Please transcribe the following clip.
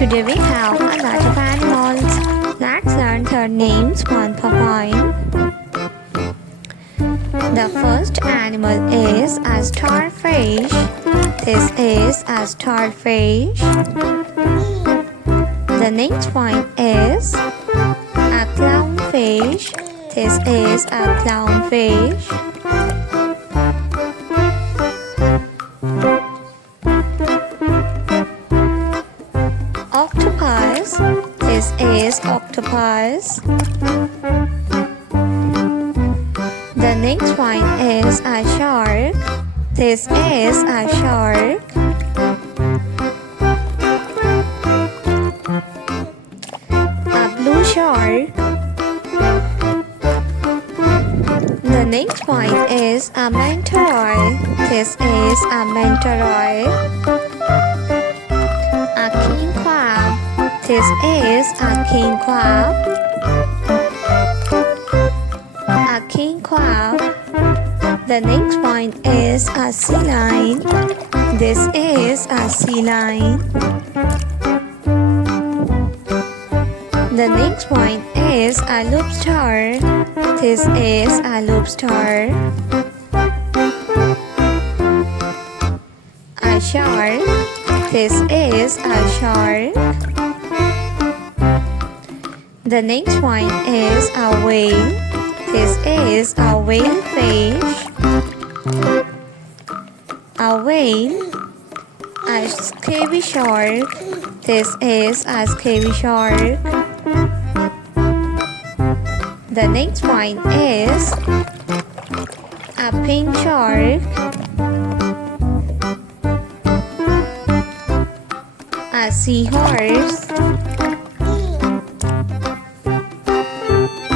Today we have a lot of animals. Let's learn their names one per point. The first animal is a starfish. This is a starfish. The next one is a clownfish. This is a clownfish. Octopus. This is octopus. The next one is a shark. This is a shark. A blue shark. The next one is a mantaroi. This is a mantaroi. A king crab. This is a king crab. A king crab. The next one is a sea lion. This is a sea lion. The next one is a lobster. This is a lobster. A shark. This is a shark. The next one is a whale. This is a whale fish. A whale. A scabby shark. This is a scabby shark. The next one is a pink shark. A seahorse.